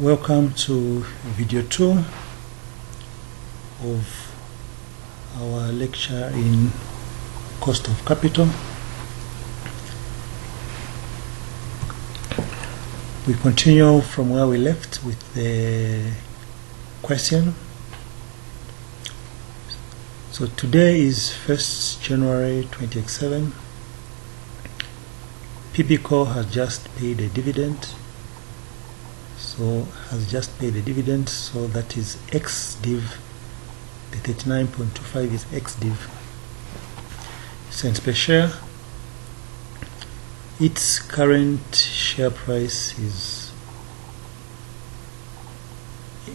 Welcome to video 2 of our lecture in cost of capital. We continue from where we left with the question. So today is 1st January 2007. PBCO has just paid a dividend. So that is ex-div. The 39.25 is ex-div cents per share. Its current share price is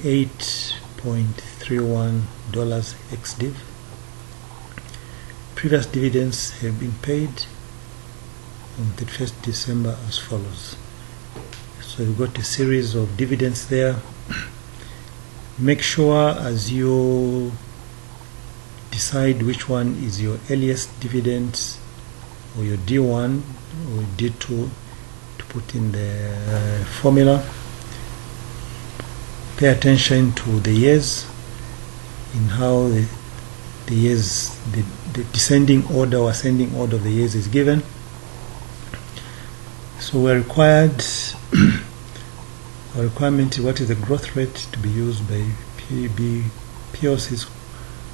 $8.31 ex-div. Previous dividends have been paid on 31st December as follows. So you've got a series of dividends there. Make sure as you decide which one is your earliest dividend, or your D1 or D2 to put in the formula. Pay attention to the years in how the years, the descending order or ascending order of the years is given. So we're required our requirement is what is the growth rate to be used by PLC's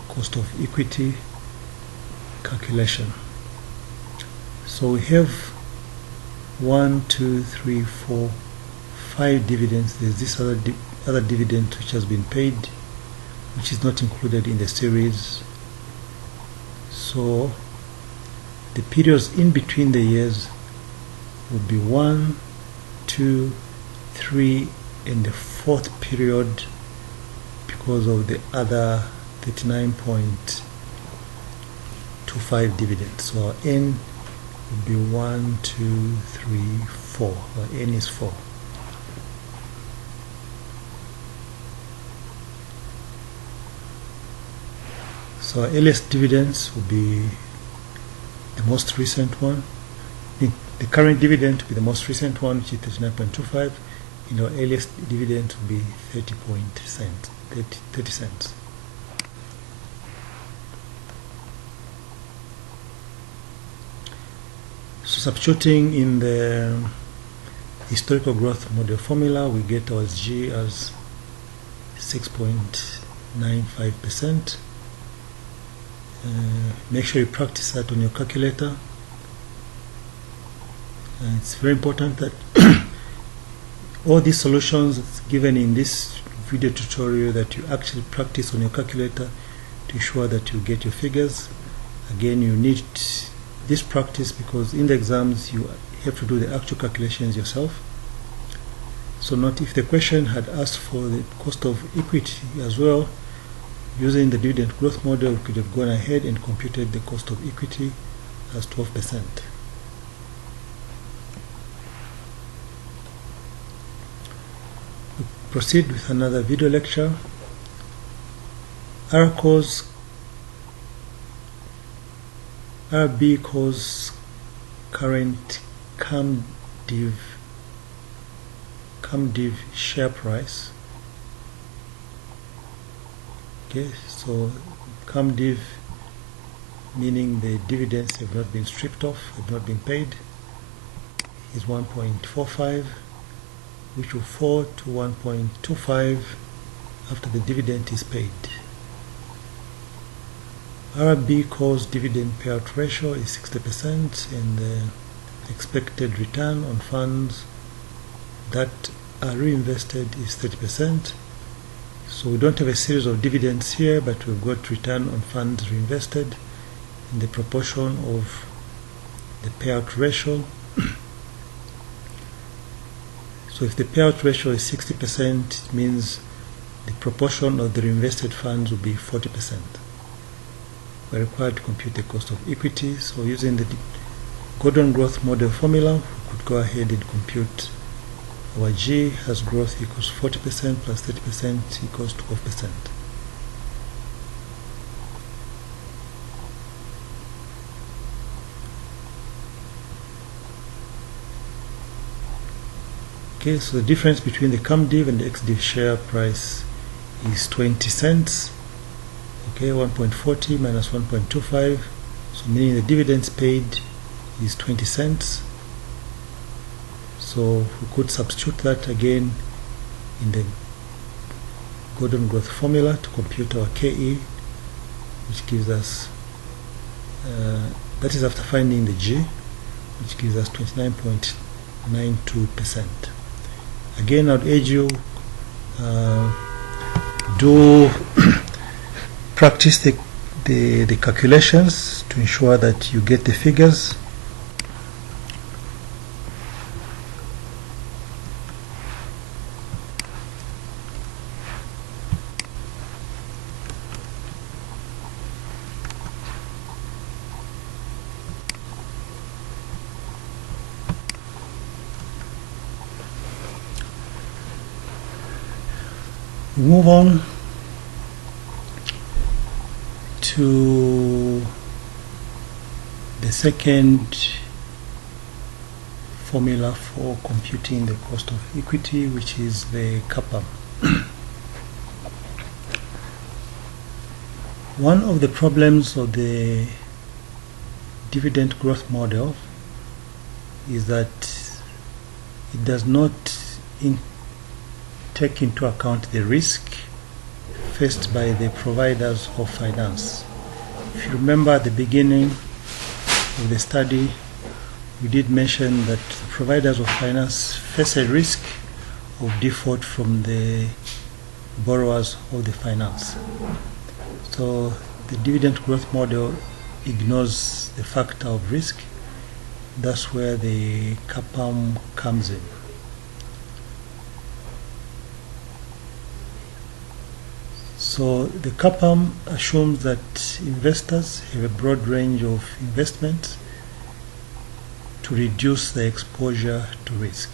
cost of equity calculation. So we have 1, 2, 3, 4, 5 dividends. There's this other dividend which has been paid, which is not included in the series. So the periods in between the years would be 1, 2, 3, and the fourth period because of the other 39.25 dividends. So our N would be 1, 2, 3, 4. Our N is 4. So our earliest dividends will be the most recent one. The current dividend will be the most recent one, which is 39.25. And our earliest dividend will be 30 cents. So substituting in the historical growth model formula, we get our G as 6.95%. Make sure you practice that on your calculator. It's very important that all these solutions given in this video tutorial that you actually practice on your calculator to ensure that you get your figures. Again, you need this practice because in the exams you have to do the actual calculations yourself. So not if the question had asked for the cost of equity as well, using the dividend growth model, we could have gone ahead and computed the cost of equity as 12%. Proceed with another video lecture. RBCO's current CAMDIV share price. Okay, so CAMDIV meaning the dividends have not been stripped off, have not been paid, is 1.45. which will fall to 1.25 after the dividend is paid. RBCO's dividend payout ratio is 60%, and the expected return on funds that are reinvested is 30%. So we don't have a series of dividends here, but we've got return on funds reinvested in the proportion of the payout ratio. So if the payout ratio is 60%, it means the proportion of the reinvested funds will be 40%. We're required to compute the cost of equity. So using the Gordon growth model formula, we could go ahead and compute our G as growth equals 40% plus 30% equals 12%. Okay, so the difference between the CAMDIV and the XDIV share price is 20 cents. Okay, 1.40 minus 1.25, so meaning the dividends paid is 20 cents. So we could substitute that again in the Gordon growth formula to compute our KE, which gives us, that is after finding the G, which gives us 29.92%. Again, I would urge you, do practice the calculations to ensure that you get the figures. Move on to the second formula for computing the cost of equity, which is the Kapam. One of the problems of the dividend growth model is that it does not take into account the risk faced by the providers of finance. If you remember at the beginning of the study, we did mention that the providers of finance face a risk of default from the borrowers of the finance. So the dividend growth model ignores the factor of risk. That's where the Kapam comes in. So the Kapam assumes that investors have a broad range of investments to reduce their exposure to risk.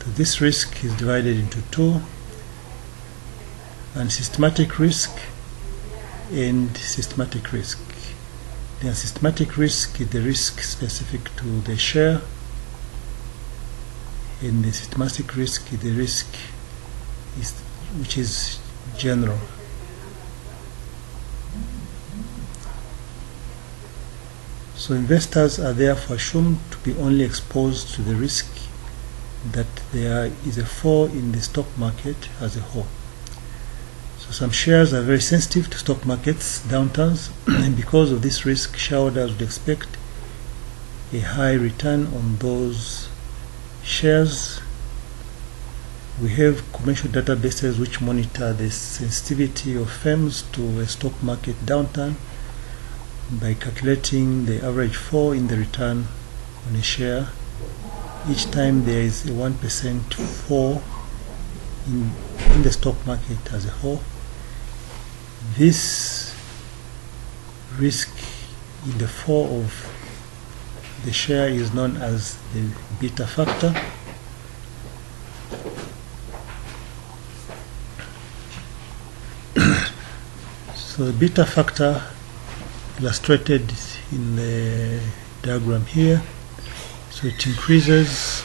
So this risk is divided into two: unsystematic risk and systematic risk. The unsystematic risk is the risk specific to the share, and the systematic risk is the risk which is general. So investors are therefore assumed to be only exposed to the risk that there is a fall in the stock market as a whole. So some shares are very sensitive to stock markets downturns, and because of this risk, shareholders would expect a high return on those shares. We have commercial databases which monitor the sensitivity of firms to a stock market downturn by calculating the average fall in the return on a share each time there is a 1% fall in the stock market as a whole. This risk in the fall of the share is known as the beta factor. So the beta factor illustrated in the diagram here. So it increases.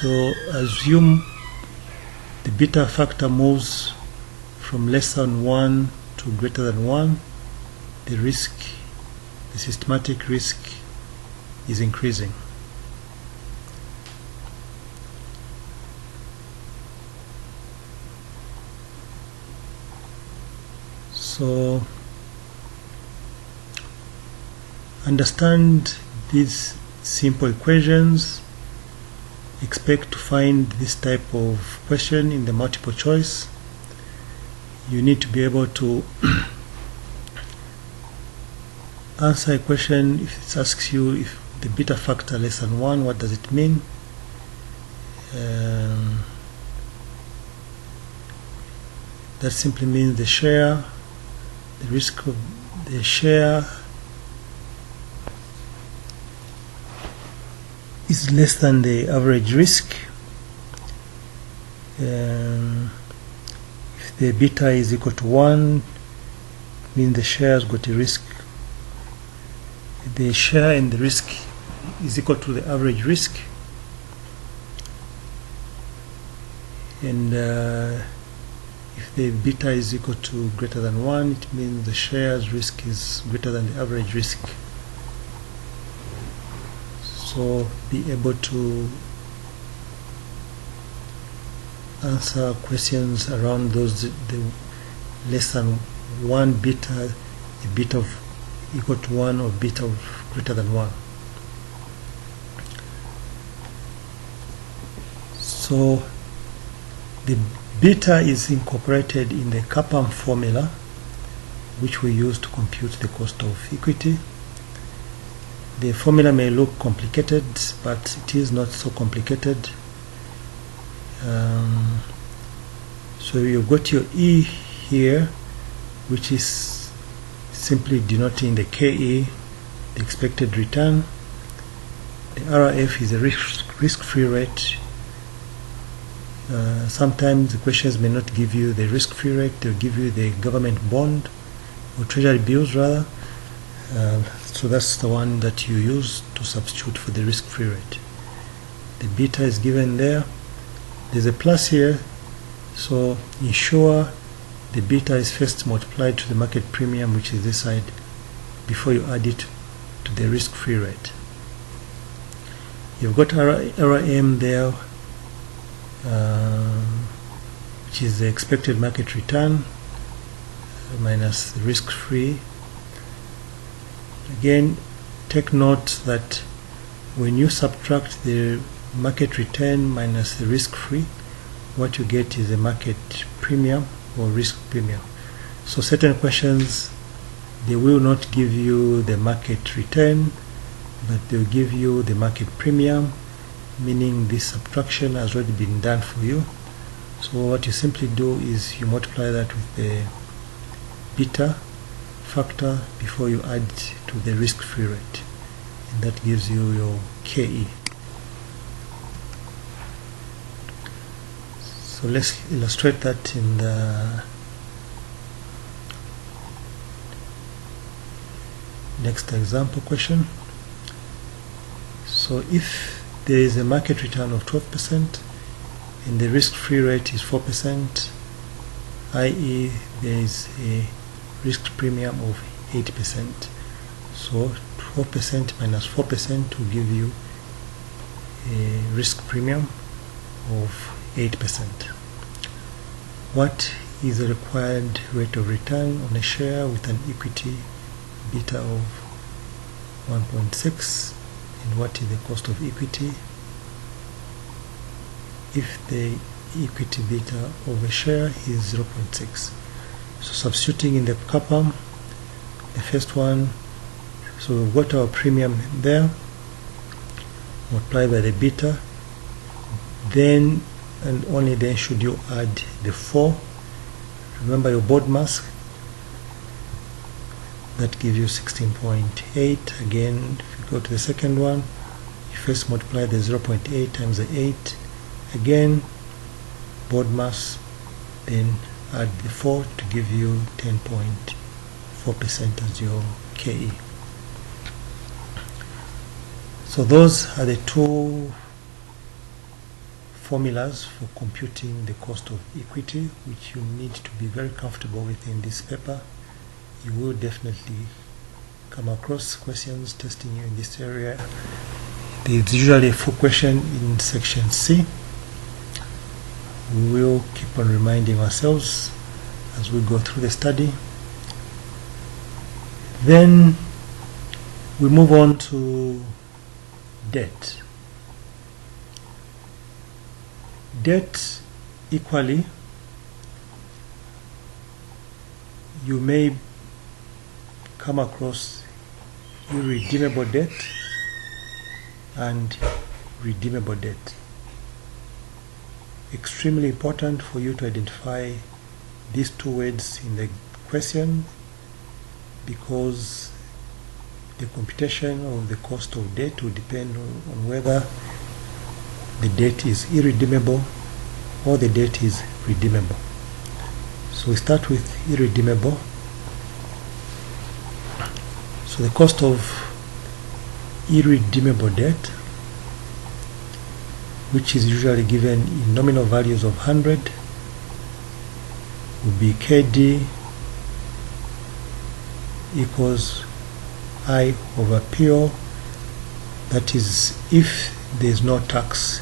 So assume the beta factor moves from less than 1 to greater than 1. The risk, the systematic risk, is increasing. So understand these simple equations. Expect to find this type of question in the multiple choice. You need to be able to answer a question if it asks you if the beta factor less than 1, what does it mean? That simply means the share, the risk of the share is less than the average risk. If the beta is equal to 1, means the share has got a risk. The share and the risk is equal to the average risk. and if the beta is equal to greater than 1, it means the share's risk is greater than the average risk. So be able to answer questions around those, the less than 1 beta, a beta of equal to 1 or beta of greater than 1. So the beta is incorporated in the Kapam formula, which we use to compute the cost of equity. The formula may look complicated, but it is not so complicated. So you've got your E here, which is simply denoting the KE, the expected return. The RRF is the risk-free rate. Sometimes the questions may not give you the risk-free rate, they'll give you the government bond or treasury bills rather. So that's the one that you use to substitute for the risk-free rate. The beta is given there. There's a plus here, so ensure the beta is first multiplied to the market premium, which is this side, before you add it to the risk-free rate. You've got RRM there, which is the expected market return minus the risk-free. Again, take note that when you subtract the market return minus the risk-free, what you get is a market premium or risk premium. So certain questions, they will not give you the market return, but they'll give you the market premium, meaning this subtraction has already been done for you. So what you simply do is you multiply that with the beta factor before you add to the risk-free rate, and that gives you your KE. So let's illustrate that in the next example question. So if there is a market return of 12% and the risk-free rate is 4%, i.e. there is a risk premium of 8%. So 12% minus 4% will give you a risk premium of 8%. What is the required rate of return on a share with an equity beta of 1.6, and what is the cost of equity if the equity beta of a share is 0.6? So substituting in the Kapam, the first one, so we've got our premium there, multiplied by the beta, then and only then should you add the 4. Remember your board mass, that gives you 16.8. Again, if you go to the second one, you first multiply the 0.8 times the 8, again board mass, then add the 4 to give you 10.4% as your KE. So those are the two formulas for computing the cost of equity, which you need to be very comfortable with in this paper. You will definitely come across questions testing you in this area. There's usually a full question in section C. We will keep on reminding ourselves as we go through the study. Then we move on to debt. Debt, equally, you may come across irredeemable debt and redeemable debt. Extremely important for you to identify these two words in the question, because the computation of the cost of debt will depend on whether the debt is irredeemable or the debt is redeemable. So we start with irredeemable. So the cost of irredeemable debt which is usually given in nominal values of 100, would be KD equals I over PO. That is, if there is no tax,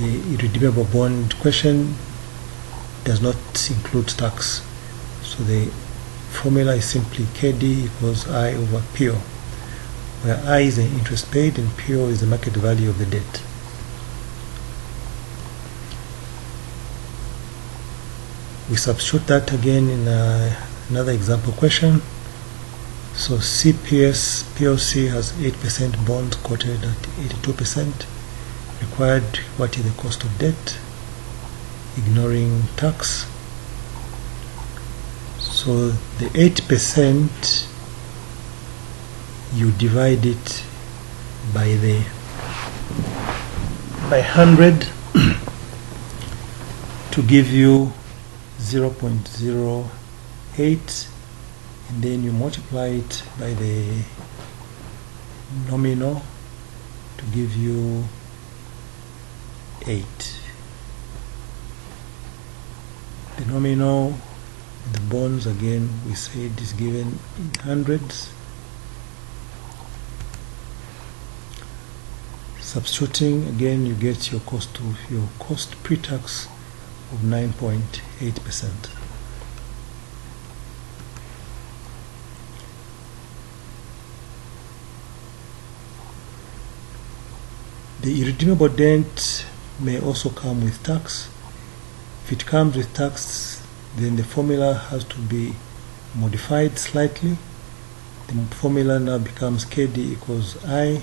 the irredeemable bond question does not include tax. So the formula is simply KD equals I over PO, where I is the interest paid and PO is the market value of the debt. We substitute that again in another example question. So CPS PLC has 8% bonds quoted at 82%. Required, what is the cost of debt, ignoring tax. So the 8%, you divide it by 100 to give you 0.08, and then you multiply it by the nominal to give you 8. The nominal, the bonds, again we said is given in hundreds. Substituting again, you get your cost pre-tax of 9.8%. The irredeemable debt may also come with tax. If it comes with tax, then the formula has to be modified slightly. The formula now becomes KD equals I,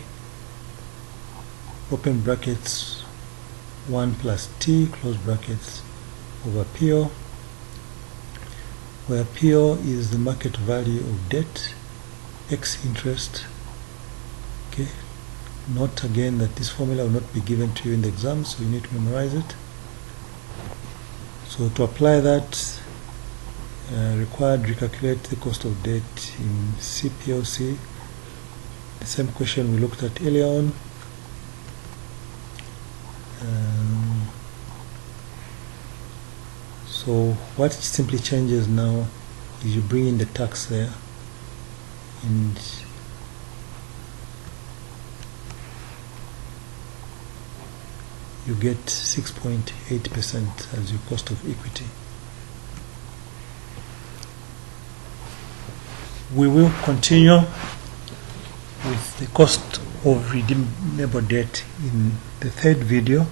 open brackets, 1 plus T, close brackets, over PO, where PO is the market value of debt, X interest. Okay. Note again that this formula will not be given to you in the exam, so you need to memorize it. So to apply that, required recalculate the cost of debt in CPLC, the same question we looked at earlier on. So what it simply changes now is you bring in the tax there, and you get 6.8% as your cost of equity. We will continue with the cost of redeemable debt in the third video.